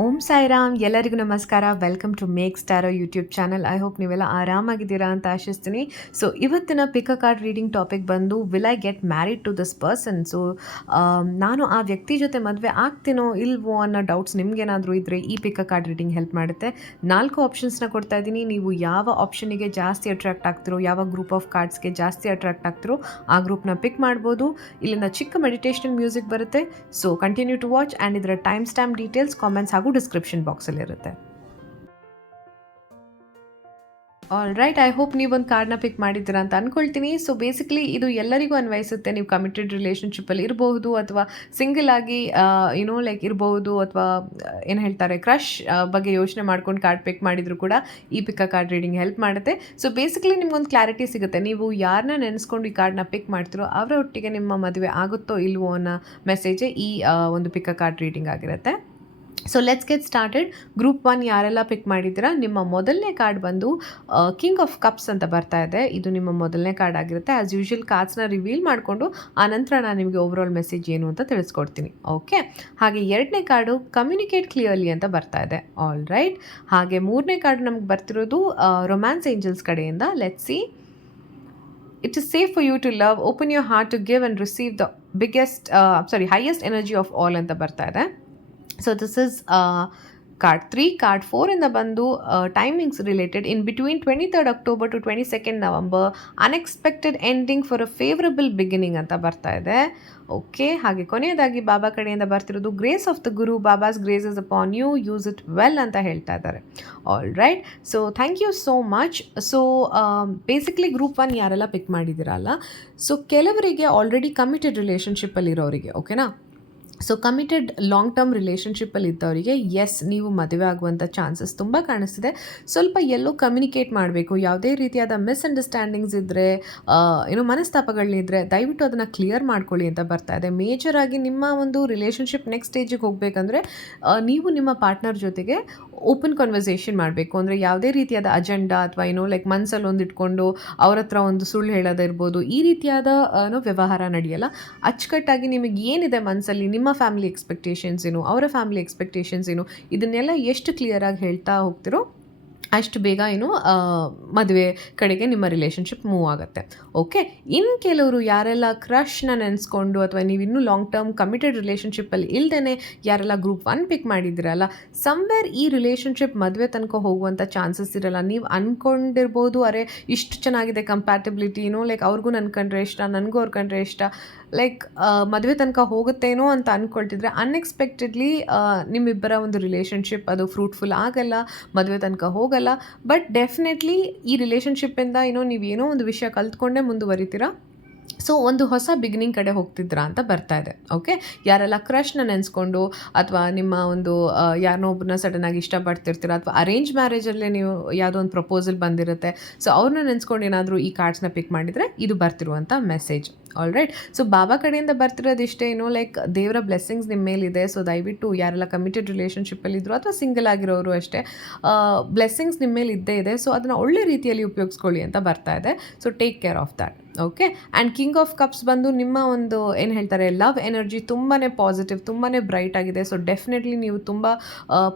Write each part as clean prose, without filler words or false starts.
ಓಂ ಸಾಯಿರಾಮ್, ಎಲ್ಲರಿಗೂ ನಮಸ್ಕಾರ. Welcome to make ಸ್ಟಾರೋ ಯೂಟ್ಯೂಬ್ ಚಾನಲ್. ಐ ಹೋಪ್ ನೀವೆಲ್ಲ ಆರಾಮಾಗಿದ್ದೀರಾ ಅಂತ ಆಶಿಸ್ತೀನಿ. ಸೊ ಇವತ್ತಿನ pick a card reading topic ಬಂದು will I get married to this person. So ನಾನು ಆ ವ್ಯಕ್ತಿ ಜೊತೆ ಮದುವೆ ಆಗ್ತೀನೋ ಇಲ್ವೋ ಅನ್ನೋ ಡೌಟ್ಸ್ ನಿಮ್ಗೇನಾದರೂ ಇದ್ದರೆ ಈ ಪಿಕ್ ಅ ಕಾರ್ಡ್ ರೀಡಿಂಗ್ ಹೆಲ್ಪ್ ಮಾಡುತ್ತೆ. 4 ಆಪ್ಷನ್ಸ್ನ ಕೊಡ್ತಾ ಇದ್ದೀನಿ. ನೀವು ಯಾವ ಆಪ್ಷನಿಗೆ ಜಾಸ್ತಿ ಅಟ್ರಾಕ್ಟ್ ಆಗ್ತಿರೋ, ಯಾವ ಗ್ರೂಪ್ ಆಫ್ ಕಾರ್ಡ್ಸ್ಗೆ ಜಾಸ್ತಿ ಅಟ್ರಾಕ್ಟ್ ಆಗ್ತಿರೋ ಆ ಗ್ರೂಪ್ನ ಪಿಕ್ ಮಾಡ್ಬೋದು. ಇಲ್ಲಿಂದ ಚಿಕ್ಕ ಮೆಡಿಟೇಷನ್ ಮ್ಯೂಸಿಕ್ ಬರುತ್ತೆ. So continue to watch and ಇದರ ಟೈಮ್ ಸ್ಟ್ಯಾಂಪ್ ಡೀಟೇಲ್ಸ್ ಕಾಮೆಂಟ್ಸ್ ಹಾಗೂ ಡಿಸ್ಕ್ರಿಪ್ಷನ್ ಬಾಕ್ಸಲ್ಲಿ ಇರುತ್ತೆ. ಆಲ್ ರೈಟ್, ಐ ಹೋಪ್ ನೀವೊಂದು ಕಾರ್ಡ್ನ ಪಿಕ್ ಮಾಡಿದ್ದೀರಾ ಅಂತ ಅಂದ್ಕೊಳ್ತೀನಿ. ಸೊ ಬೇಸಿಕಲಿ ಇದು ಎಲ್ಲರಿಗೂ ಅನ್ವಯಿಸುತ್ತೆ. ನೀವು ಕಮಿಟೆಡ್ ರಿಲೇಷನ್ಶಿಪ್ಪಲ್ಲಿ ಇರಬಹುದು ಅಥವಾ ಸಿಂಗಲ್ ಆಗಿ ಲೈಕ್ ಇರಬಹುದು, ಅಥವಾ ಏನು ಹೇಳ್ತಾರೆ ಕ್ರಶ್ ಬಗ್ಗೆ ಯೋಚನೆ ಮಾಡ್ಕೊಂಡು ಕಾರ್ಡ್ ಪಿಕ್ ಮಾಡಿದ್ರು ಕೂಡ ಈ ಪಿಕ್ ಅ ಕಾರ್ಡ್ ರೀಡಿಂಗ್ ಹೆಲ್ಪ್ ಮಾಡುತ್ತೆ. ಸೊ ಬೇಸಿಕಲಿ ನಿಮ್ಗೊಂದು ಕ್ಲಾರಿಟಿ ಸಿಗುತ್ತೆ. ನೀವು ಯಾರನ್ನ ನೆನೆಸ್ಕೊಂಡು ಈ ಕಾರ್ಡ್ನ ಪಿಕ್ ಮಾಡ್ತಿರೋ ಅವರ ಒಟ್ಟಿಗೆ ನಿಮ್ಮ ಮದುವೆ ಆಗುತ್ತೋ ಇಲ್ವೋ ಅನ್ನೋ ಮೆಸೇಜೇ ಈ ಒಂದು ಪಿಕ್ ಅ ಕಾರ್ಡ್ ರೀಡಿಂಗ್ ಆಗಿರುತ್ತೆ. So let's get started. Group 1 ಯಾರೆಲ್ಲ ಪಿಕ್ ಮಾಡಿದ್ದೀರಾ, ನಿಮ್ಮ ಮೊದಲನೇ ಕಾರ್ಡ್ ಬಂದು ಕಿಂಗ್ ಆಫ್ ಕಪ್ಸ್ ಅಂತ ಬರ್ತಾ ಇದೆ. ಇದು ನಿಮ್ಮ ಮೊದಲನೇ ಕಾರ್ಡ್ ಆಗಿರುತ್ತೆ. ಆ್ಯಸ್ ಯೂಶುವಲ್ ಕಾರ್ಡ್ಸ್ನ ರಿವೀಲ್ ಮಾಡಿಕೊಂಡು ಆನಂತರ ನಾನು ನಿಮಗೆ ಓವರಾಲ್ ಮೆಸೇಜ್ ಏನು ಅಂತ ತಿಳಿಸ್ಕೊಡ್ತೀನಿ. ಓಕೆ, ಹಾಗೆ ಎರಡನೇ ಕಾರ್ಡು ಕಮ್ಯುನಿಕೇಟ್ ಕ್ಲಿಯರ್ಲಿ ಅಂತ ಬರ್ತಾ ಇದೆ. ಆಲ್ ರೈಟ್, ಹಾಗೆ ಮೂರನೇ ಕಾರ್ಡ್ ನಮ್ಗೆ ಬರ್ತಿರೋದು ರೊಮ್ಯಾನ್ಸ್ ಏಂಜಲ್ಸ್ ಕಡೆಯಿಂದ. Let's see. It is safe for you to love, open your heart to give and receive the highest energy of all ಅಂತ ಬರ್ತಾ ಇದೆ. So this is card 3. Card 4 ಇಂದ ಬಂದು timings related in between 23rd October to 22nd November, unexpected ending for a favorable beginning ಅಂತ ಬರ್ತಾ ಇದೆ. ಓಕೆ, ಹಾಗೆ ಕೊನೆಯದಾಗಿ ಬಾಬಾ ಕಡೆಯಿಂದ ಬರ್ತಿರೋದು grace of the guru, Baba's grace is upon you, use it well ಅಂತ ಹೇಳ್ತಾ ಇದ್ದಾರೆ. All right, so thank you so much. So basically group 1 ಯಾರೆಲ್ಲ ಪಿಕ್ ಮಾಡಿದ್ದೀರಲ್ಲ, ಸೊ ಕೆಲವರಿಗೆ ಆಲ್ರೆಡಿ ಕಮಿಟೆಡ್ ರಿಲೇಷನ್ಶಿಪ್ಪಲ್ಲಿರೋರಿಗೆ, ಓಕೆನಾ. ಸೊ ಕಮಿಟೆಡ್ ಲಾಂಗ್ ಟರ್ಮ್ ರಿಲೇಷನ್ಶಿಪ್ಪಲ್ಲಿ ಇದ್ದವರಿಗೆ ಎಸ್, ನೀವು ಮದುವೆ ಆಗುವಂಥ ಚಾನ್ಸಸ್ ತುಂಬ ಕಾಣಿಸ್ತಿದೆ. ಸ್ವಲ್ಪ ಎಲ್ಲೋ ಕಮ್ಯುನಿಕೇಟ್ ಮಾಡಬೇಕು. ಯಾವುದೇ ರೀತಿಯಾದ ಮಿಸ್ಅಂಡರ್ಸ್ಟ್ಯಾಂಡಿಂಗ್ಸ್ ಇದ್ದರೆ, ಮನಸ್ತಾಪಗಳನ್ನಿದ್ದರೆ ದಯವಿಟ್ಟು ಅದನ್ನು ಕ್ಲಿಯರ್ ಮಾಡ್ಕೊಳ್ಳಿ ಅಂತ ಬರ್ತಾ ಇದೆ. ಮೇಜರಾಗಿ ನಿಮ್ಮ ಒಂದು ರಿಲೇಷನ್ಶಿಪ್ ನೆಕ್ಸ್ಟ್ ಸ್ಟೇಜಿಗೆ ಹೋಗಬೇಕಂದ್ರೆ ನೀವು ನಿಮ್ಮ ಪಾರ್ಟ್ನರ್ ಜೊತೆಗೆ ಓಪನ್ ಕನ್ವರ್ಸೇಷನ್ ಮಾಡಬೇಕು. ಅಂದರೆ ಯಾವುದೇ ರೀತಿಯಾದ ಅಜೆಂಡಾ ಅಥವಾ ಲೈಕ್ ಮನಸ್ಸಲ್ಲಿ ಒಂದು ಇಟ್ಕೊಂಡು ಅವ್ರ ಹತ್ರ ಒಂದು ಸುಳ್ಳು ಹೇಳೋದಿರ್ಬೋದು, ಈ ರೀತಿಯಾದ ವ್ಯವಹಾರ ನಡೆಯಲ್ಲ. ಅಚ್ಚುಕಟ್ಟಾಗಿ ನಿಮಗೆ ಏನಿದೆ ಮನಸ್ಸಲ್ಲಿ, ನಿಮ್ಮ ಫ್ಯಾಮಿಲಿ ಎಕ್ಸ್ಪೆಕ್ಟೇಷನ್ಸ್ ಏನು, ಅವರ ಫ್ಯಾಮಿಲಿ ಎಕ್ಸ್ಪೆಕ್ಟೇಷನ್ಸ್ ಏನು, ಇದನ್ನೆಲ್ಲ ಎಷ್ಟು ಕ್ಲಿಯರಾಗಿ ಹೇಳ್ತಾ ಹೋಗ್ತಿರೋ ಅಷ್ಟು ಬೇಗ ಮದುವೆ ಕಡೆಗೆ ನಿಮ್ಮ ರಿಲೇಷನ್ಶಿಪ್ ಮೂವ್ ಆಗುತ್ತೆ. ಓಕೆ, ಇನ್ನು ಕೆಲವರು ಯಾರೆಲ್ಲ ಕ್ರಶ್ನ ನೆನೆಸ್ಕೊಂಡು ಅಥವಾ ನೀವು ಇನ್ನೂ ಲಾಂಗ್ ಟರ್ಮ್ ಕಮಿಟೆಡ್ ರಿಲೇಷನ್ಶಿಪ್ಪಲ್ಲಿ ಇಲ್ಲದೇ ಯಾರೆಲ್ಲ ಗ್ರೂಪ್ 1 ಪಿಕ್ ಮಾಡಿದ್ದೀರಲ್ಲ, ಸಮ್ವೇರ್ ಈ ರಿಲೇಷನ್ಶಿಪ್ ಮದುವೆ ತನಕ ಹೋಗುವಂಥ ಚಾನ್ಸಸ್ ಇರಲ್ಲ. ನೀವು ಅಂದ್ಕೊಂಡಿರ್ಬೋದು, ಅರೆ ಇಷ್ಟು ಚೆನ್ನಾಗಿದೆ ಕಂಪ್ಯಾಟಿಬಿಲಿಟಿ, ಲೈಕ್ ಅವ್ರಿಗೂ ನನ್ನ ಕಂಡ್ರೆ ಇಷ್ಟ, ನನಗೂ ಅವ್ರ ಕಂಡ್ರೆ ಇಷ್ಟ, ಲೈಕ್ ಮದುವೆ ತನಕ ಹೋಗುತ್ತೇನೋ ಅಂತ ಅಂದ್ಕೊಳ್ತಿದ್ರೆ ಅನ್ಎಕ್ಸ್ಪೆಕ್ಟೆಡ್ಲಿ ನಿಮ್ಮಿಬ್ಬರ ಒಂದು ರಿಲೇಷನ್ಶಿಪ್ ಅದು ಫ್ರೂಟ್ಫುಲ್ ಆಗಲ್ಲ, ಮದುವೆ ತನಕ ಹೋಗಲ್ಲ. ಬಟ್ ಡೆಫಿನೆಟ್ಲಿ ಈ ರಿಲೇಷನ್ಶಿಪ್ಪಿಂದ ನೀವೇನೋ ಒಂದು ವಿಷಯ ಕಲ್ತ್ಕೊಂಡೇ ಮುಂದುವರಿತೀರಾ. ಸೊ ಒಂದು ಹೊಸ ಬಿಗಿನಿಂಗ್ ಕಡೆ ಹೋಗ್ತಿದ್ರಾ ಅಂತ ಬರ್ತಾ ಇದೆ. ಓಕೆ, ಯಾರೆಲ್ಲ ಕ್ರಶ್ನ ನೆನೆಸ್ಕೊಂಡು ಅಥವಾ ನಿಮ್ಮ ಒಂದು ಯಾರನ್ನೋ ಒಬ್ಬರನ್ನ ಸಡನ್ನಾಗಿ ಇಷ್ಟಪಡ್ತಿರ್ತೀರ, ಅಥವಾ ಅರೇಂಜ್ ಮ್ಯಾರೇಜಲ್ಲೇ ನೀವು ಯಾವುದೋ ಒಂದು ಪ್ರಪೋಸಲ್ ಬಂದಿರುತ್ತೆ, ಸೊ ಅವ್ರನ್ನ ನೆನೆಸ್ಕೊಂಡು ಏನಾದರೂ ಈ ಕಾರ್ಡ್ಸ್ನ ಪಿಕ್ ಮಾಡಿದರೆ ಇದು ಬರ್ತಿರುವಂಥ ಮೆಸೇಜ್. ಆಲ್ ರೈಟ್, ಸೊ ಬಾಬಾ ಕಡೆಯಿಂದ ಬರ್ತಿರೋದಿಷ್ಟೇ, ಲೈಕ್ ದೇವರ ಬ್ಲೆಸ್ಸಿಂಗ್ಸ್ ನಿಮ್ಮ ಮೇಲಿದೆ. ಸೊ ದಯವಿಟ್ಟು ಯಾರೆಲ್ಲ ಕಮಿಟೆಡ್ ರಿಲೇಷನ್ಶಿಪ್ಪಲ್ಲಿದ್ದರು ಅಥವಾ ಸಿಂಗಲ್ ಆಗಿರೋರು ಅಷ್ಟೇ, ಬ್ಲೆಸ್ಸಿಂಗ್ಸ್ ನಿಮ್ಮ ಮೇಲೆ ಇದ್ದೇ ಇದೆ. ಸೊ ಅದನ್ನು ಒಳ್ಳೆ ರೀತಿಯಲ್ಲಿ ಉಪಯೋಗಿಸ್ಕೊಳ್ಳಿ ಅಂತ ಬರ್ತಾ ಇದೆ. So take care of that. Okay, and king of cups ಬಂದು ನಿಮ್ಮ ಒಂದು ಏನು ಹೇಳ್ತಾರೆ ಲವ್ ಎನರ್ಜಿ ತುಂಬಾ ಪಾಸಿಟಿವ್, ತುಂಬಾ ಬ್ರೈಟ್ ಆಗಿದೆ. ಸೊ ಡೆಫಿನೆಟ್ಲಿ ನೀವು ತುಂಬ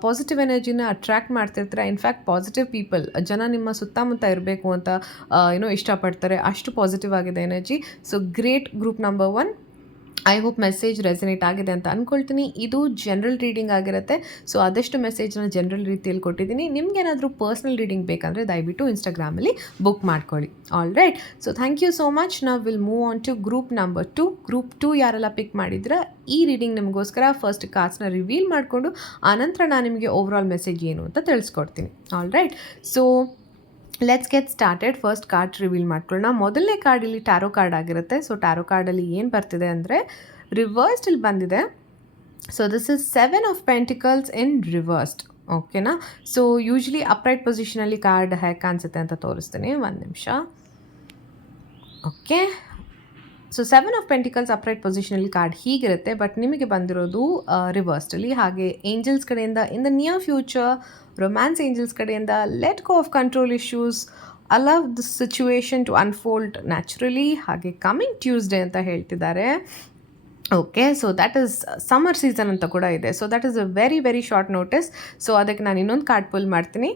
ಪಾಸಿಟಿವ್ ಎನರ್ಜಿನ ಅಟ್ರ್ಯಾಕ್ಟ್ ಮಾಡ್ತಿರ್ತೀರ. ಇನ್ಫ್ಯಾಕ್ಟ್ ಪಾಸಿಟಿವ್ ಪೀಪಲ್, ಜನ ನಿಮ್ಮ ಸುತ್ತಮುತ್ತ ಇರಬೇಕು ಅಂತ ಇಷ್ಟಪಡ್ತಾರೆ, ಅಷ್ಟು ಪಾಸಿಟಿವ್ ಆಗಿದೆ energy. So great group number 1. I hope message resonate ಆಗಿದೆ ಅಂತ ಅಂದ್ಕೊಳ್ತೀನಿ. ಇದು ಜನರಲ್ ರೀಡಿಂಗ್ ಆಗಿರುತ್ತೆ. ಸೊ ಆದಷ್ಟು ಮೆಸೇಜ್ನ ಜನರಲ್ ರೀತಿಯಲ್ಲಿ ಕೊಟ್ಟಿದ್ದೀನಿ. ನಿಮ್ಗೇನಾದರೂ ಪರ್ಸ್ನಲ್ ರೀಡಿಂಗ್ ಬೇಕಂದರೆ ದಯವಿಟ್ಟು ಇನ್ಸ್ಟಾಗ್ರಾಮಲ್ಲಿ ಬುಕ್ ಮಾಡ್ಕೊಳ್ಳಿ. All right, so thank you so much. ನಾವು will move on to group number 2. Group 2 ಯಾರೆಲ್ಲ ಪಿಕ್ ಮಾಡಿದ್ರೆ ಈ ರೀಡಿಂಗ್ ನಿಮಗೋಸ್ಕರ ಫಸ್ಟ್ ಕಾರ್ಡ್ಸ್ನ ರಿವೀಲ್ ಮಾಡಿಕೊಂಡು ಆನಂತರ ನಾನು ನಿಮಗೆ ಓವರಾಲ್ ಮೆಸೇಜ್ ಏನು ಅಂತ ತಿಳಿಸ್ಕೊಡ್ತೀನಿ. All right, so let's get started. First card reveal ಮಾಡ್ಕೊಳ್ಳೋಣ. ಮೊದಲನೇ ಕಾರ್ಡ್ ಇಲ್ಲಿ ಟ್ಯಾರೋ ಕಾರ್ಡ್ ಆಗಿರುತ್ತೆ. ಸೊ ಟ್ಯಾರೋ ಕಾರ್ಡಲ್ಲಿ ಏನು ಬರ್ತಿದೆ ಅಂದರೆ ರಿವರ್ಸ್ಡ್ ಇಲ್ಲಿ ಬಂದಿದೆ. So this is 7 of pentacles in reversed. ಓಕೆನಾ. ಸೊ ಯೂಶ್ವಲಿ ಅಪ್ರೈಟ್ ಪೊಸಿಷನಲ್ಲಿ ಕಾರ್ಡ್ ಹೇಗೆ ಕಾಣಿಸುತ್ತೆ ಅಂತ ತೋರಿಸ್ತೀನಿ, ಒಂದು ನಿಮಿಷ. Okay, so 7 of pentacles upright ಪೊಸಿಷನಲ್ಲಿ ಕಾರ್ಡ್ ಹೀಗಿರುತ್ತೆ. ಬಟ್ ನಿಮಗೆ ಬಂದಿರೋದು ರಿವರ್ಸ್ಡಲ್ಲಿ. ಹಾಗೆ ಏಂಜಲ್ಸ್ ಕಡೆಯಿಂದ in the near future, romance angels ಕಡೆಯಿಂದ let go of control issues, allow the situation to unfold naturally. ಹಾಗೆ ಕಮಿಂಗ್ ಟ್ಯೂಸ್ಡೇ ಅಂತ ಹೇಳ್ತಿದ್ದಾರೆ. Okay. So that is summer season ಅಂತ ಕೂಡ ಇದೆ. So that is a very very short notice. So ಅದಕ್ಕೆ ನಾನು ಇನ್ನೊಂದು ಕಾರ್ಡ್ ಪುಲ್ ಮಾಡ್ತೀನಿ.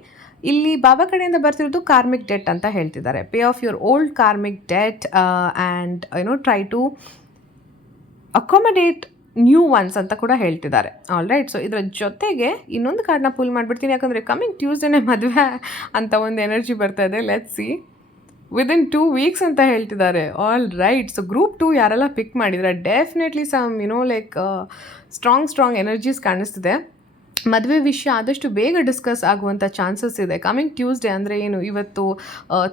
ಇಲ್ಲಿ ಬಾಬಾ ಕಡೆಯಿಂದ ಬರ್ತಿರೋದು ಕಾರ್ಮಿಕ್ ಡೆಟ್ ಅಂತ ಹೇಳ್ತಿದ್ದಾರೆ. Pay off your old karmic debt and try to accommodate new ones ಅಂತ ಕೂಡ ಹೇಳ್ತಿದ್ದಾರೆ. All right. ಸೊ ಇದರ ಜೊತೆಗೆ ಇನ್ನೊಂದು ಕಾರ್ಡ್ನ ಪುಲ್ ಮಾಡಿಬಿಡ್ತೀನಿ, ಯಾಕಂದರೆ ಕಮಿಂಗ್ ಟ್ಯೂಸ್ಡೇನೇ ಮದುವೆ ಅಂತ ಒಂದು ಎನರ್ಜಿ ಬರ್ತಾ ಇದೆ. Let's see. ವಿದಿನ್ 2 ವೀಕ್ಸ್ ಅಂತ ಹೇಳ್ತಿದ್ದಾರೆ. All right. ಸೊ ಗ್ರೂಪ್ 2 ಯಾರೆಲ್ಲ ಪಿಕ್ ಮಾಡಿದರೆ definitely some like strong energies ಕಾಣಿಸ್ತಿದೆ. ಮದುವೆ ವಿಷಯ ಆದಷ್ಟು ಬೇಗ ಡಿಸ್ಕಸ್ ಆಗುವಂಥ ಚಾನ್ಸಸ್ ಇದೆ. ಕಮಿಂಗ್ ಟ್ಯೂಸ್ಡೇ ಅಂದರೆ ಏನು, ಇವತ್ತು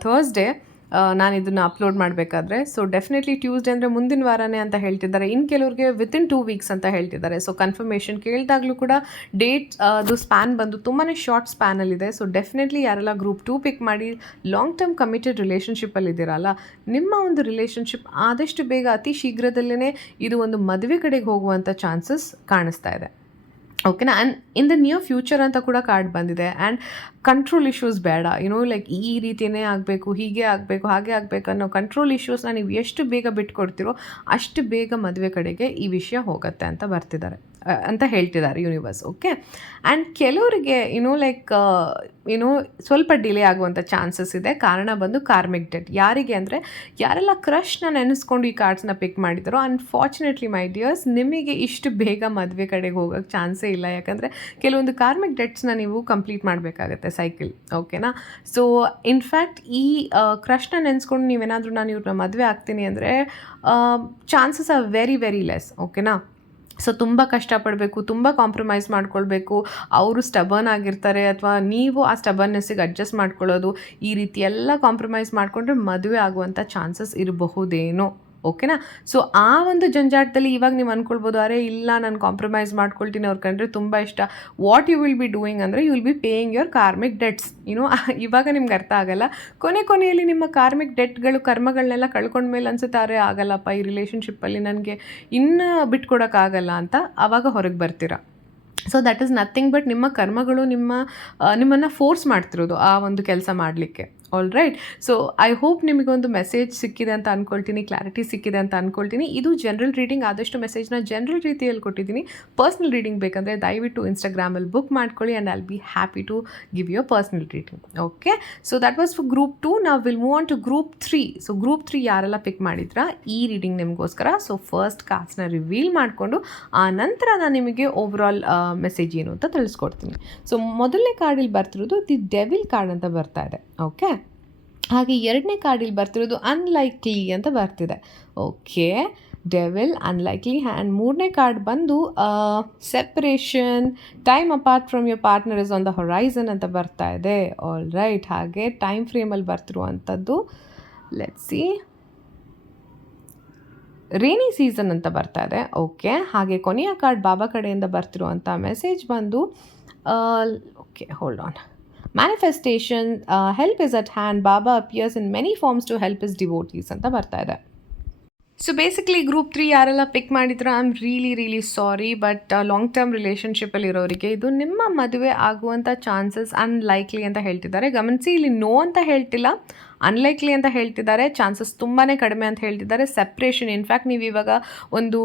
ಥರ್ಸ್ಡೇ ನಾನು ಇದನ್ನು ಅಪ್ಲೋಡ್ ಮಾಡಬೇಕಾದ್ರೆ. ಸೊ ಡೆಫಿನೆಟ್ಲಿ ಟ್ಯೂಸ್ಡೇ ಅಂದರೆ ಮುಂದಿನ ವಾರನೇ ಅಂತ ಹೇಳ್ತಿದ್ದಾರೆ. ಇನ್ನು ಕೆಲವ್ರಿಗೆ ವಿತಿನ್ 2 ವೀಕ್ಸ್ ಅಂತ ಹೇಳ್ತಿದ್ದಾರೆ. ಸೊ ಕನ್ಫರ್ಮೇಷನ್ ಕೇಳಿದಾಗಲೂ ಕೂಡ ಡೇಟ್ ಅದು ಸ್ಪ್ಯಾನ್ ಬಂದು ತುಂಬಾ ಶಾರ್ಟ್ ಸ್ಪ್ಯಾನಲ್ಲಿದೆ. ಸೊ ಡೆಫಿನೆಟ್ಲಿ ಯಾರೆಲ್ಲ ಗ್ರೂಪ್ 2 ಪಿಕ್ ಮಾಡಿ ಲಾಂಗ್ ಟರ್ಮ್ ಕಮಿಟೆಡ್ ರಿಲೇಷನ್ಶಿಪ್ಪಲ್ಲಿ ಇದ್ದೀರಲ್ಲ, ನಿಮ್ಮ ಒಂದು ರಿಲೇಷನ್ಶಿಪ್ ಆದಷ್ಟು ಬೇಗ ಅತಿ ಶೀಘ್ರದಲ್ಲೇ ಇದು ಒಂದು ಮದುವೆ ಕಡೆಗೆ ಹೋಗುವಂಥ ಚಾನ್ಸಸ್ ಕಾಣಿಸ್ತಾ ಇದೆ. ಓಕೆನಾ. And in the near future ಅಂತ ಕೂಡ ಕಾರ್ಡ್ ಬಂದಿದೆ. ಆ್ಯಂಡ್ ಕಂಟ್ರೋಲ್ ಇಶ್ಯೂಸ್ ಬೇಡ, ಲೈಕ್ ಈ ರೀತಿಯೇ ಆಗಬೇಕು, ಹೀಗೆ ಆಗಬೇಕು, ಹಾಗೆ ಆಗಬೇಕು ಅನ್ನೋ ಕಂಟ್ರೋಲ್ ಇಶ್ಯೂಸ್ನ ನೀವು ಎಷ್ಟು ಬೇಗ ಬಿಟ್ಕೊಡ್ತೀರೋ ಅಷ್ಟು ಬೇಗ ಮದುವೆ ಕಡೆಗೆ ಈ ವಿಷಯ ಹೋಗುತ್ತೆ ಅಂತ ಬರ್ತಿದ್ದಾರೆ ಅಂತ ಹೇಳ್ತಿದ್ದಾರೆ ಯೂನಿವರ್ಸ್. ಓಕೆ. ಆ್ಯಂಡ್ ಕೆಲವರಿಗೆ ಲೈಕ್ ಸ್ವಲ್ಪ ಡಿಲೇ ಆಗುವಂಥ ಚಾನ್ಸಸ್ ಇದೆ. ಕಾರಣ ಬಂದು ಕಾರ್ಮಿಕ್ ಡೆಟ್. ಯಾರಿಗೆ ಅಂದರೆ ಯಾರೆಲ್ಲ ಕ್ರಶ್ನ ನೆನೆಸ್ಕೊಂಡು ಈ ಕಾರ್ಡ್ಸ್ನ ಪಿಕ್ ಮಾಡಿದಾರೋ, ಅನ್ಫಾರ್ಚುನೇಟ್ಲಿ ಮೈ ಡಿಯರ್ಸ್, ನಿಮಗೆ ಇಷ್ಟು ಬೇಗ ಮದುವೆ ಕಡೆಗೆ ಹೋಗೋಕ್ಕೆ ಚಾನ್ಸೇ ಇಲ್ಲ. ಯಾಕಂದರೆ ಕೆಲವೊಂದು ಕಾರ್ಮಿಕ್ ಡೆಟ್ಸ್ನ ನೀವು ಕಂಪ್ಲೀಟ್ ಮಾಡಬೇಕಾಗತ್ತೆ ಸೈಕಲ್. ಓಕೆನಾ. ಸೊ ಇನ್ಫ್ಯಾಕ್ಟ್ ಈ ಕ್ರಶ್ನ ನೆನೆಸ್ಕೊಂಡು ನೀವೇನಾದರೂ ನಾನು ಇವ್ರನ್ನ ಮದುವೆ ಆಗ್ತೀನಿ ಅಂದರೆ chances are very very less. ಓಕೆನಾ. ಸೊ ತುಂಬ ಕಷ್ಟಪಡಬೇಕು, ತುಂಬ ಕಾಂಪ್ರಮೈಸ್ ಮಾಡ್ಕೊಳ್ಬೇಕು. ಅವರು ಸ್ಟಬರ್ನ್ ಆಗಿರ್ತಾರೆ ಅಥವಾ ನೀವು ಆ ಸ್ಟಬರ್ನೆಸ್ಸಿಗೆ ಅಡ್ಜಸ್ಟ್ ಮಾಡ್ಕೊಳ್ಳೋದು, ಈ ರೀತಿ ಎಲ್ಲ ಕಾಂಪ್ರಮೈಸ್ ಮಾಡಿಕೊಂಡ್ರೆ ಮದುವೆ ಆಗುವಂಥ ಚಾನ್ಸಸ್ ಇರಬಹುದೇನೋ. ಓಕೆನಾ. ಸೊ ಆ ಒಂದು ಜಂಜಾಟದಲ್ಲಿ ಇವಾಗ ನೀವು ಅಂದ್ಕೊಳ್ಬೋದು, ಅರೆ ಇಲ್ಲ ನಾನು ಕಾಂಪ್ರಮೈಸ್ ಮಾಡ್ಕೊಳ್ತೀನಿ, ಅವ್ರು ಕಂಡ್ರೆ ತುಂಬ ಇಷ್ಟ. What you will be doing ಅಂದರೆ you will be paying your karmic debts. ಇವಾಗ ನಿಮ್ಗೆ ಅರ್ಥ ಆಗಲ್ಲ. ಕೊನೆಯಲ್ಲಿ ನಿಮ್ಮ ಕಾರ್ಮಿಕ್ ಡೆಟ್ಗಳು ಕರ್ಮಗಳನ್ನೆಲ್ಲ ಕಳ್ಕೊಂಡ್ಮೇಲೆ ಅನ್ಸುತ್ತಾರೆ, ಆಗಲ್ಲಪ್ಪ ಈ ರಿಲೇಷನ್ಶಿಪ್ಪಲ್ಲಿ ನನಗೆ ಇನ್ನೂ ಬಿಟ್ಕೊಡೋಕ್ಕಾಗಲ್ಲ ಅಂತ ಆವಾಗ ಹೊರಗೆ ಬರ್ತೀರಾ. So that is nothing but ನಿಮ್ಮ ಕರ್ಮಗಳು ನಿಮ್ಮನ್ನು ಫೋರ್ಸ್ ಮಾಡ್ತಿರೋದು ಆ ಒಂದು ಕೆಲಸ ಮಾಡಲಿಕ್ಕೆ. All right. So I hope ನಿಮಗೊಂದು ಮೆಸೇಜ್ ಸಿಕ್ಕಿದೆ ಅಂತ ಅಂದ್ಕೊಳ್ತೀನಿ, ಕ್ಲಾರಿಟಿ ಸಿಕ್ಕಿದೆ ಅಂತ ಅಂದ್ಕೊಳ್ತೀನಿ. ಇದು ಜನರಲ್ ರೀಡಿಂಗ್. ಆದಷ್ಟು ಮೆಸೇಜ್ನ ಜನರಲ್ ರೀತಿಯಲ್ಲಿ ಕೊಟ್ಟಿದ್ದೀನಿ. ಪರ್ಸ್ನಲ್ ರೀಡಿಂಗ್ ಬೇಕಂದರೆ ದಯವಿಟ್ಟು ಇನ್ಸ್ಟಾಗ್ರಾಮಲ್ಲಿ ಬುಕ್ ಮಾಡ್ಕೊಳ್ಳಿ and I'll be happy to give you personal reading. Okay. So that was for group 2. ನಾವು will move on to group 3. So group 3 ಯಾರೆಲ್ಲ ಪಿಕ್ ಮಾಡಿದ್ರಾ ಈ ರೀಡಿಂಗ್ ನಿಮಗೋಸ್ಕರ. ಸೊ ಫಸ್ಟ್ ಕಾರ್ಡ್ಸ್ನ ರಿವೀಲ್ ಮಾಡಿಕೊಂಡು ಆ ನಂತರ ನಾನು ನಿಮಗೆ ಓವರಾಲ್ ಮೆಸೇಜ್ ಏನು ಅಂತ ತಿಳಿಸ್ಕೊಡ್ತೀನಿ. ಸೊ ಮೊದಲನೇ ಕಾರ್ಡಿಲ್ಲಿ ಬರ್ತಿರೋದು ದಿ ಡೆವಿಲ್ ಕಾರ್ಡ್ ಅಂತ ಬರ್ತಾ ಇದೆ. ಓಕೆ. ಹಾಗೆ ಎರಡನೇ ಕಾರ್ಡಿಲ್ಲಿ ಬರ್ತಿರೋದು ಅನ್ಲೈಕ್ಲಿ ಅಂತ ಬರ್ತಿದೆ. ಓಕೆ. Devil, unlikely. ಆ್ಯಂಡ್ ಮೂರನೇ ಕಾರ್ಡ್ ಬಂದು separation, time apart from your partner is on the horizon ಅಂತ ಬರ್ತಾ ಇದೆ. All right. ಹಾಗೆ ಟೈಮ್ ಫ್ರೇಮಲ್ಲಿ ಬರ್ತಿರುವಂಥದ್ದು ಲೆಟ್ಸ್ ಸಿ ರೇನಿ ಸೀಸನ್ ಅಂತ ಬರ್ತಾ ಇದೆ. ಓಕೆ. ಹಾಗೆ ಕೊನೆಯ ಕಾರ್ಡ್ ಬಾಬಾ ಕಡೆಯಿಂದ ಬರ್ತಿರುವಂಥ ಮೆಸೇಜ್ ಬಂದು okay hold on, manifestation, help is at hand, Baba appears in many forms to help is devotees ಅಂತ ಬರ್ತಾ ಇದೆ. ಸೊ ಬೇಸಿಕ್ಲಿ ಗ್ರೂಪ್ 3 ಯಾರೆಲ್ಲ ಪಿಕ್ ಮಾಡಿದ್ರು I am really sorry, but long term ರಿಲೇಷನ್ಶಿಪ್ಪಲ್ಲಿ ಇರೋರಿಗೆ ಇದು ನಿಮ್ಮ ಮದುವೆ ಆಗುವಂಥ ಚಾನ್ಸಸ್ ಅನ್ಲೈಕ್ಲಿ ಅಂತ ಹೇಳ್ತಿದ್ದಾರೆ. ಗಮನಿಸಿ, ಇಲ್ಲಿ ನೋ ಅಂತ ಹೇಳ್ತಿಲ್ಲ, ಅನ್ಲೈಕ್ಲಿ ಅಂತ ಹೇಳ್ತಿದ್ದಾರೆ. ಚಾನ್ಸಸ್ ತುಂಬಾ ಕಡಿಮೆ ಅಂತ ಹೇಳ್ತಿದ್ದಾರೆ. ಸೆಪ್ರೇಷನ್, ಇನ್ಫ್ಯಾಕ್ಟ್ ನೀವು ಇವಾಗ ಒಂದು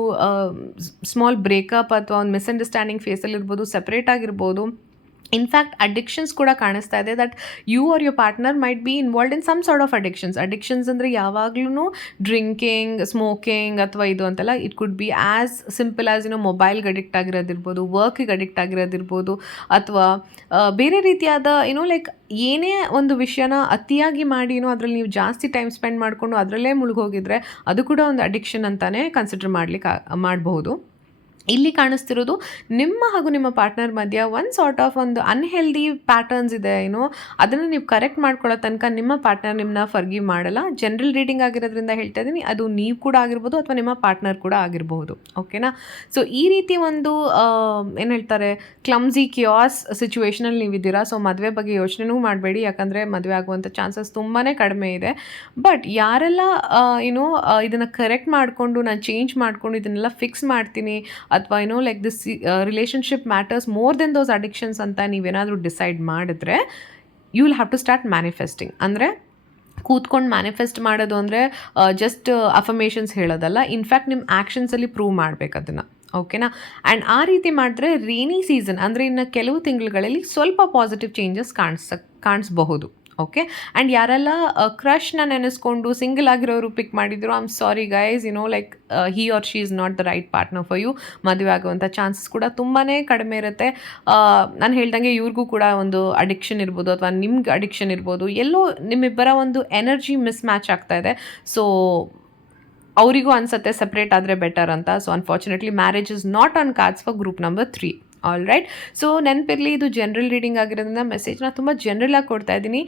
ಸ್ಮಾಲ್ ಬ್ರೇಕಪ್ ಅಥವಾ ಒಂದು ಮಿಸ್ಅಂಡರ್ಸ್ಟ್ಯಾಂಡಿಂಗ್ ಫೇಸಲ್ಲಿರ್ಬೋದು, ಸೆಪ್ರೇಟ್ ಆಗಿರ್ಬೋದು. ಇನ್ಫ್ಯಾಕ್ಟ್ ಅಡಿಕ್ಷನ್ಸ್ ಕೂಡ ಕಾಣಿಸ್ತಾ ಇದೆ that you are your partner might be involved in some sort of addictions ಅಂದರೆ ಯಾವಾಗಲೂ ಡ್ರಿಂಕಿಂಗ್, ಸ್ಮೋಕಿಂಗ್ ಅಥವಾ ಇದು ಅಂತೆಲ್ಲ. It could be as simple as ಮೊಬೈಲ್ಗೆ ಅಡಿಕ್ಟ್ ಆಗಿರೋದಿರ್ಬೋದು, ವರ್ಕಿಗೆ ಅಡಿಕ್ಟ್ ಆಗಿರೋದಿರ್ಬೋದು, ಅಥವಾ ಬೇರೆ ರೀತಿಯಾದ ಲೈಕ್ ಏನೇ ಒಂದು ವಿಷಯನ ಅತಿಯಾಗಿ ಮಾಡಿ ಅದರಲ್ಲಿ ನೀವು ಜಾಸ್ತಿ ಟೈಮ್ ಸ್ಪೆಂಡ್ ಮಾಡಿಕೊಂಡು ಅದರಲ್ಲೇ ಮುಳುಗೋಗಿದ್ರೆ ಅದು ಕೂಡ ಒಂದು ಅಡಿಕ್ಷನ್ ಅಂತಲೇ ಕನ್ಸಿಡರ್ ಮಾಡಬಹುದು. ಇಲ್ಲಿ ಕಾಣಿಸ್ತಿರೋದು ನಿಮ್ಮ ಹಾಗೂ ನಿಮ್ಮ ಪಾರ್ಟ್ನರ್ ಮಧ್ಯ ಒಂದು ಸಾರ್ಟ್ ಆಫ್ ಒಂದು ಅನ್ಹೆಲ್ದಿ ಪ್ಯಾಟರ್ನ್ಸ್ ಇದೆ. ಅದನ್ನು ನೀವು ಕರೆಕ್ಟ್ ಮಾಡ್ಕೊಳ್ಳೋ ತನಕ ನಿಮ್ಮ ಪಾರ್ಟ್ನರ್ ನಿಮ್ಮನ್ನ ಫರ್ಗಿವ್ ಮಾಡಲ್ಲ. ಜನರಲ್ ರೀಡಿಂಗ್ ಆಗಿರೋದ್ರಿಂದ ಹೇಳ್ತಾ ಇದ್ದೀನಿ, ಅದು ನೀವು ಕೂಡ ಆಗಿರ್ಬೋದು ಅಥವಾ ನಿಮ್ಮ ಪಾರ್ಟ್ನರ್ ಕೂಡ ಆಗಿರಬಹುದು. ಓಕೆನಾ. ಸೊ ಈ ರೀತಿ ಒಂದು ಏನು ಹೇಳ್ತಾರೆ, ಕ್ಲಮ್ಸಿ ಕಿಯಾಸ್ ಸಿಚುವೇಷನಲ್ಲಿ ನೀವಿದ್ದೀರಾ. ಸೊ ಮದುವೆ ಬಗ್ಗೆ ಯೋಚನೆನೂ ಮಾಡಬೇಡಿ, ಯಾಕಂದರೆ ಮದುವೆ ಆಗುವಂಥ ಚಾನ್ಸಸ್ ತುಂಬಾ ಕಡಿಮೆ ಇದೆ. ಬಟ್ ಯಾರೆಲ್ಲ ಇದನ್ನು ಕರೆಕ್ಟ್ ಮಾಡಿಕೊಂಡು ನಾನು ಚೇಂಜ್ ಮಾಡಿಕೊಂಡು ಇದನ್ನೆಲ್ಲ ಫಿಕ್ಸ್ ಮಾಡ್ತೀನಿ ಅಥವಾ like this relationship matters more than those addictions ಅಂತ ನೀವೇನಾದರೂ ಡಿಸೈಡ್ ಮಾಡಿದ್ರೆ you will have to start manifesting. ಅಂದರೆ ಕೂತ್ಕೊಂಡು ಮ್ಯಾನಿಫೆಸ್ಟ್ ಮಾಡೋದು ಅಂದರೆ ಜಸ್ಟ್ ಅಫರ್ಮೇಷನ್ಸ್ ಹೇಳೋದಲ್ಲ, ಇನ್ಫ್ಯಾಕ್ಟ್ ನಿಮ್ಮ ಆ್ಯಕ್ಷನ್ಸಲ್ಲಿ ಪ್ರೂವ್ ಮಾಡಬೇಕು ಅದನ್ನು. ಓಕೆನಾ? ಆ್ಯಂಡ್ ಆ ರೀತಿ ಮಾಡಿದ್ರೆ ರೇನಿ ಸೀಸನ್ ಅಂದರೆ ಇನ್ನು ಕೆಲವು ತಿಂಗಳುಗಳಲ್ಲಿ ಸ್ವಲ್ಪ ಪಾಸಿಟಿವ್ ಚೇಂಜಸ್ ಕಾಣಿಸ್ಬಹುದು. ಓಕೆ. ಆ್ಯಂಡ್ ಯಾರೆಲ್ಲ ಕ್ರಶ್ನ ನೆನೆಸ್ಕೊಂಡು ಸಿಂಗಲ್ ಆಗಿರೋರು ಪಿಕ್ ಮಾಡಿದ್ರು, I am sorry guys, like he or she is not the right partner for you. ಮದುವೆ ಆಗುವಂಥ ಚಾನ್ಸಸ್ ಕೂಡ ತುಂಬಾ ಕಡಿಮೆ ಇರುತ್ತೆ. ನಾನು ಹೇಳ್ದಂಗೆ ಇವ್ರಿಗೂ ಕೂಡ ಒಂದು ಅಡಿಕ್ಷನ್ ಇರ್ಬೋದು ಅಥವಾ ನಿಮ್ಗೆ ಅಡಿಕ್ಷನ್ ಇರ್ಬೋದು, ಎಲ್ಲೋ ನಿಮ್ಮಿಬ್ಬರ ಒಂದು ಎನರ್ಜಿ ಮಿಸ್ ಮ್ಯಾಚ್ ಆಗ್ತಾ ಇದೆ. ಸೊ ಅವರಿಗೂ ಅನಿಸುತ್ತೆ ಸಪ್ರೇಟ್ ಆದರೆ ಬೆಟರ್ ಅಂತ. So unfortunately marriage is not on cards for group number 3. All right. So ನೆನಪಿರಲಿ, ಇದು ಜನರಲ್ ರೀಡಿಂಗ್ ಆಗಿರೋದ್ರಿಂದ ಮೆಸೇಜ್ನ ತುಂಬ ಜನರಲ್ ಆಗಿ ಕೊಡ್ತಾ ಇದ್ದೀನಿ.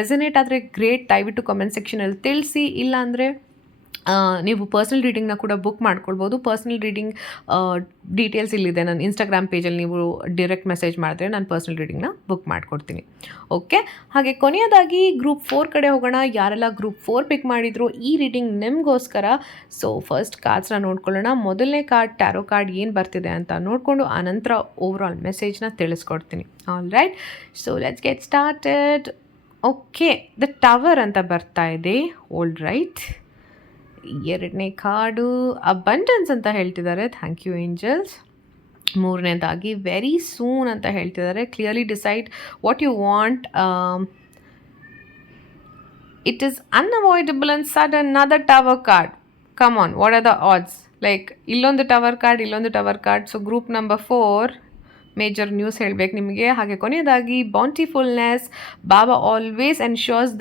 ರೆಸನೇಟ್ ಆದರೆ ಗ್ರೇಟ್, ದಯವಿಟ್ಟು ಕಮೆಂಟ್ ಸೆಕ್ಷನಲ್ಲಿ ತಿಳಿಸಿ. ಇಲ್ಲ ಅಂದರೆ ನೀವು ಪರ್ಸ್ನಲ್ ರೀಡಿಂಗ್ನ ಕೂಡ ಬುಕ್ ಮಾಡ್ಕೊಳ್ಬೋದು. ಪರ್ಸ್ನಲ್ ರೀಡಿಂಗ್ ಡೀಟೇಲ್ಸ್ ಇಲ್ಲಿದೆ ನನ್ನ ಇನ್ಸ್ಟಾಗ್ರಾಮ್ ಪೇಜಲ್ಲಿ. ನೀವು ಡೈರೆಕ್ಟ್ ಮೆಸೇಜ್ ಮಾಡಿದ್ರೆ ನಾನು ಪರ್ಸ್ನಲ್ ರೀಡಿಂಗ್ನ ಬುಕ್ ಮಾಡ್ಕೊಡ್ತೀನಿ. ಓಕೆ. ಹಾಗೆ ಕೊನೆಯದಾಗಿ ಗ್ರೂಪ್ 4 ಕಡೆ ಹೋಗೋಣ. ಯಾರೆಲ್ಲ ಗ್ರೂಪ್ 4 ಪಿಕ್ ಮಾಡಿದ್ರು, ಈ ರೀಡಿಂಗ್ ನಿಮಗೋಸ್ಕರ. ಸೊ ಫಸ್ಟ್ ಕಾರ್ಡ್ಸ್ನ ನೋಡ್ಕೊಳ್ಳೋಣ. ಮೊದಲನೇ ಕಾರ್ಡ್ ಟ್ಯಾರೋ ಕಾರ್ಡ್ ಏನು ಬರ್ತಿದೆ ಅಂತ ನೋಡಿಕೊಂಡು ಆನಂತರ ಓವರ್ ಆಲ್ ಮೆಸೇಜ್ನ ತಿಳಿಸ್ಕೊಡ್ತೀನಿ. All right. So let's get started. Okay, the tower ಅಂತ ಬರ್ತಾ ಇದೆ. All right. ಎರಡನೇ ಕಾರ್ಡು ಅಬಂಡೆನ್ಸ್ ಅಂತ ಹೇಳ್ತಿದ್ದಾರೆ. Thank you angels. ಮೂರನೇದಾಗಿ ವೆರಿ ಸೂನ್ ಅಂತ ಹೇಳ್ತಿದ್ದಾರೆ. Clearly decide what you want. It is unavoidable and sudden. Another tower card. Come on, what are the odds? Like ಇಲ್ಲೊಂದು ಟವರ್ ಕಾರ್ಡ್, ಇಲ್ಲೊಂದು tower card. So group number 4 major news ಹೇಳಬೇಕು ನಿಮಗೆ. ಹಾಗೆ ಕೊನೆಯದಾಗಿ bountifulness. Baba always ensures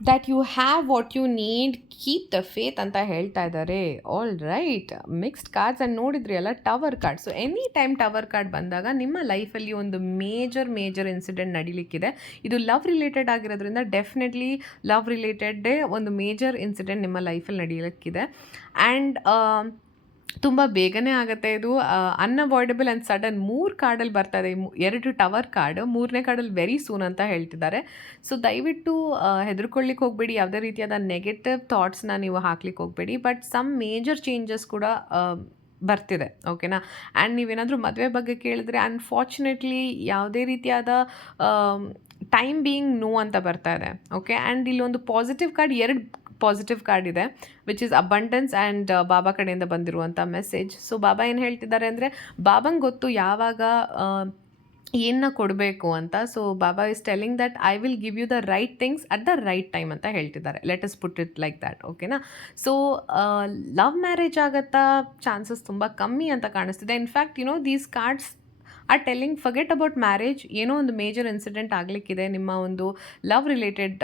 that you have what you need, keep the faith ಅಂತ ಹೇಳ್ತಾ ಇದ್ದಾರೆ. All right. Mixed cards and ನೋಡಿದ್ರಿ ಅಲ್ಲ, tower card. So any time tower card ಬಂದಾಗ ನಿಮ್ಮ ಲೈಫಲ್ಲಿ ಒಂದು ಮೇಜರ್ ಇನ್ಸಿಡೆಂಟ್ ನಡೀಲಿಕ್ಕಿದೆ. ಇದು ಲವ್ ರಿಲೇಟೆಡ್ ಆಗಿರೋದ್ರಿಂದ ಡೆಫಿನೆಟ್ಲಿ ಲವ್ ರಿಲೇಟೆಡ್ಡೇ ಒಂದು ಮೇಜರ್ ಇನ್ಸಿಡೆಂಟ್ ನಿಮ್ಮ ಲೈಫಲ್ಲಿ ನಡೀಲಿಕ್ಕಿದೆ. ಆ್ಯಂಡ್ ತುಂಬ ಬೇಗನೆ ಆಗುತ್ತೆ ಇದು. ಅನ್ಅವಾಯ್ಡಬಲ್ ಆ್ಯಂಡ್ ಸಡನ್ 3 ಕಾರ್ಡಲ್ಲಿ ಬರ್ತಾ ಇದೆ. 2 ಟವರ್ ಕಾರ್ಡ್, 3ನೇ ಕಾರ್ಡಲ್ಲಿ ವೆರಿ ಸೂನ್ ಅಂತ ಹೇಳ್ತಿದ್ದಾರೆ. ಸೊ ದಯವಿಟ್ಟು ಹೆದರ್ಕೊಳ್ಳಿಕ್ಕೆ ಹೋಗಬೇಡಿ. ಯಾವುದೇ ರೀತಿಯಾದ ನೆಗೆಟಿವ್ ಥಾಟ್ಸ್ನ ನೀವು ಹಾಕ್ಲಿಕ್ಕೆ ಹೋಗಬೇಡಿ. ಬಟ್ ಸಮ್ ಮೇಜರ್ ಚೇಂಜಸ್ ಕೂಡ ಬರ್ತಿದೆ. ಓಕೆನಾ? ಆ್ಯಂಡ್ ನೀವೇನಾದರೂ ಮದುವೆ ಬಗ್ಗೆ ಕೇಳಿದ್ರೆ ಅನ್ಫಾರ್ಚುನೇಟ್ಲಿ ಯಾವುದೇ ರೀತಿಯಾದ ಟೈಮ್ ಬೀಯಿಂಗ್ ನೋ ಅಂತ ಬರ್ತಾ ಇದೆ. ಓಕೆ. ಆ್ಯಂಡ್ ಇಲ್ಲೊಂದು ಪಾಸಿಟಿವ್ ಕಾರ್ಡ್, 2 ಪಾಸಿಟಿವ್ ಕಾರ್ಡ್ ಇದೆ, ವಿಚ್ ಇಸ್ ಅಬಂಡೆನ್ಸ್ ಆ್ಯಂಡ್ ಬಾಬಾ ಕಡೆಯಿಂದ ಬಂದಿರುವಂಥ ಮೆಸೇಜ್. ಸೊ ಬಾಬಾ ಏನು ಹೇಳ್ತಿದ್ದಾರೆ ಅಂದರೆ, ಬಾಬಂಗೆ ಗೊತ್ತು ಯಾವಾಗ ಏನನ್ನ ಕೊಡಬೇಕು ಅಂತ. So Baba is telling that I will give you the right things at the right time ಅಂತ ಹೇಳ್ತಿದ್ದಾರೆ. Let us put it like that. ಓಕೆನಾ? ಸೊ ಲವ್ ಮ್ಯಾರೇಜ್ ಆಗತ್ತಾ ಚಾನ್ಸಸ್ ತುಂಬ ಕಮ್ಮಿ ಅಂತ ಕಾಣಿಸ್ತಿದೆ. In fact these cards are telling forget about marriage. ಏನೋ ಒಂದು ಮೇಜರ್ ಇನ್ಸಿಡೆಂಟ್ ಆಗಲಿಕ್ಕಿದೆ ನಿಮ್ಮ ಒಂದು ಲವ್ ರಿಲೇಟೆಡ್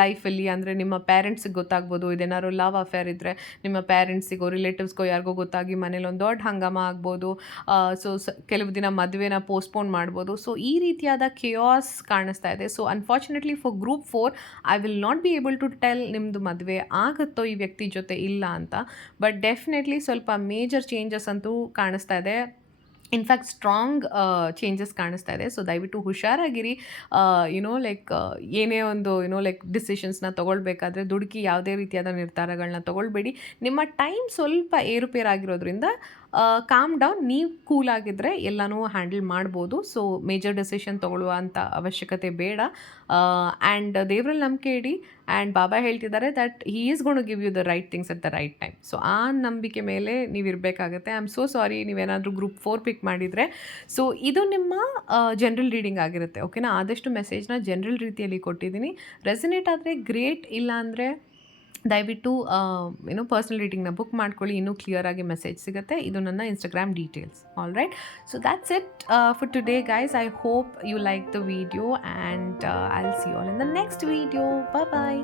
ಲೈಫಲ್ಲಿ. ಅಂದರೆ ನಿಮ್ಮ ಪೇರೆಂಟ್ಸಿಗೆ ಗೊತ್ತಾಗ್ಬೋದು. ಇದೇನಾದ್ರು ಲವ್ ಅಫೇರ್ ಇದ್ದರೆ ನಿಮ್ಮ ಪೇರೆಂಟ್ಸಿಗೋ ರಿಲೇಟಿವ್ಸ್ಗೋ ಯಾರಿಗೋ ಗೊತ್ತಾಗಿ ಮನೇಲಿ ಒಂದು ದೊಡ್ಡ ಹಂಗಾಮ ಆಗ್ಬೋದು. ಸೊ ಕೆಲವು ದಿನ ಮದುವೆನ ಪೋಸ್ಟ್ಪೋನ್ ಮಾಡ್ಬೋದು. ಸೊ ಈ ರೀತಿಯಾದ ಕೆಯಾಸ್ ಕಾಣಿಸ್ತಾ ಇದೆ. So unfortunately for group 4 I will not be able to tell ನಿಮ್ಮದು ಮದುವೆ ಆಗುತ್ತೋ ಈ ವ್ಯಕ್ತಿ ಜೊತೆ ಇಲ್ಲ ಅಂತ. ಬಟ್ ಡೆಫಿನೆಟ್ಲಿ ಸ್ವಲ್ಪ ಮೇಜರ್ ಚೇಂಜಸ್ ಅಂತೂ ಕಾಣಿಸ್ತಾ ಇದೆ. ಇನ್ಫ್ಯಾಕ್ಟ್ ಸ್ಟ್ರಾಂಗ್ ಚೇಂಜಸ್ ಕಾಣಿಸ್ತಾ ಇದೆ. ಸೊ ದಯವಿಟ್ಟು ಹುಷಾರಾಗಿರಿ. ಲೈಕ್ ಏನೇ ಒಂದು ಲೈಕ್ ಡಿಸಿಷನ್ಸ್ನ ತೊಗೊಳ್ಬೇಕಾದ್ರೆ ದುಡುಕಿ ಯಾವುದೇ ರೀತಿಯಾದ ನಿರ್ಧಾರಗಳನ್ನ ತೊಗೊಳ್ಬೇಡಿ. ನಿಮ್ಮ ಟೈಮ್ ಸ್ವಲ್ಪ ಏರುಪೇರಾಗಿರೋದ್ರಿಂದ ಕಾಮ್ ಡೌನ್. ನೀವು ಕೂಲಾಗಿದ್ದರೆ ಎಲ್ಲನೂ ಹ್ಯಾಂಡಲ್ ಮಾಡ್ಬೋದು. ಸೊ ಮೇಜರ್ ಡೆಸಿಷನ್ ತೊಗೊಳ್ಳುವಂಥ ಅವಶ್ಯಕತೆ ಬೇಡ. ಆ್ಯಂಡ್ ದೇವರಲ್ಲಿ ನಂಬಿಕೆ ಇಡಿ. ಆ್ಯಂಡ್ ಬಾಬಾ ಹೇಳ್ತಿದ್ದಾರೆ that he is going to give you the right things at the right time. So ಆ ನಂಬಿಕೆ ಮೇಲೆ ನೀವು ಇರಬೇಕಾಗತ್ತೆ. ಐ ಆಮ್ ಸೋ ಸಾರಿ ನೀವೇನಾದರೂ ಗ್ರೂಪ್ 4 ಪಿಕ್ ಮಾಡಿದರೆ. ಸೊ ಇದು ನಿಮ್ಮ ಜನರಲ್ ರೀಡಿಂಗ್ ಆಗಿರುತ್ತೆ. ಓಕೆನಾ? ಆದಷ್ಟು ಮೆಸೇಜ್ನ ಜನರಲ್ ರೀತಿಯಲ್ಲಿ ಕೊಟ್ಟಿದ್ದೀನಿ. ರೆಸನೇಟ್ ಆದರೆ ಗ್ರೇಟ್, ಇಲ್ಲ ಅಂದರೆ ದಯವಿಟ್ಟು ಪರ್ಸ್ನಲ್ ರೀಡಿಂಗ್ನ ಬುಕ್ ಮಾಡ್ಕೊಳ್ಳಿ. ಇನ್ನೂ ಕ್ಲಿಯರಾಗಿ ಮೆಸೇಜ್ ಸಿಗುತ್ತೆ. ಇದು ನನ್ನ Instagram details. All right. So that's it for today guys. I hope you like the video and I will see you all in the next video. Bye.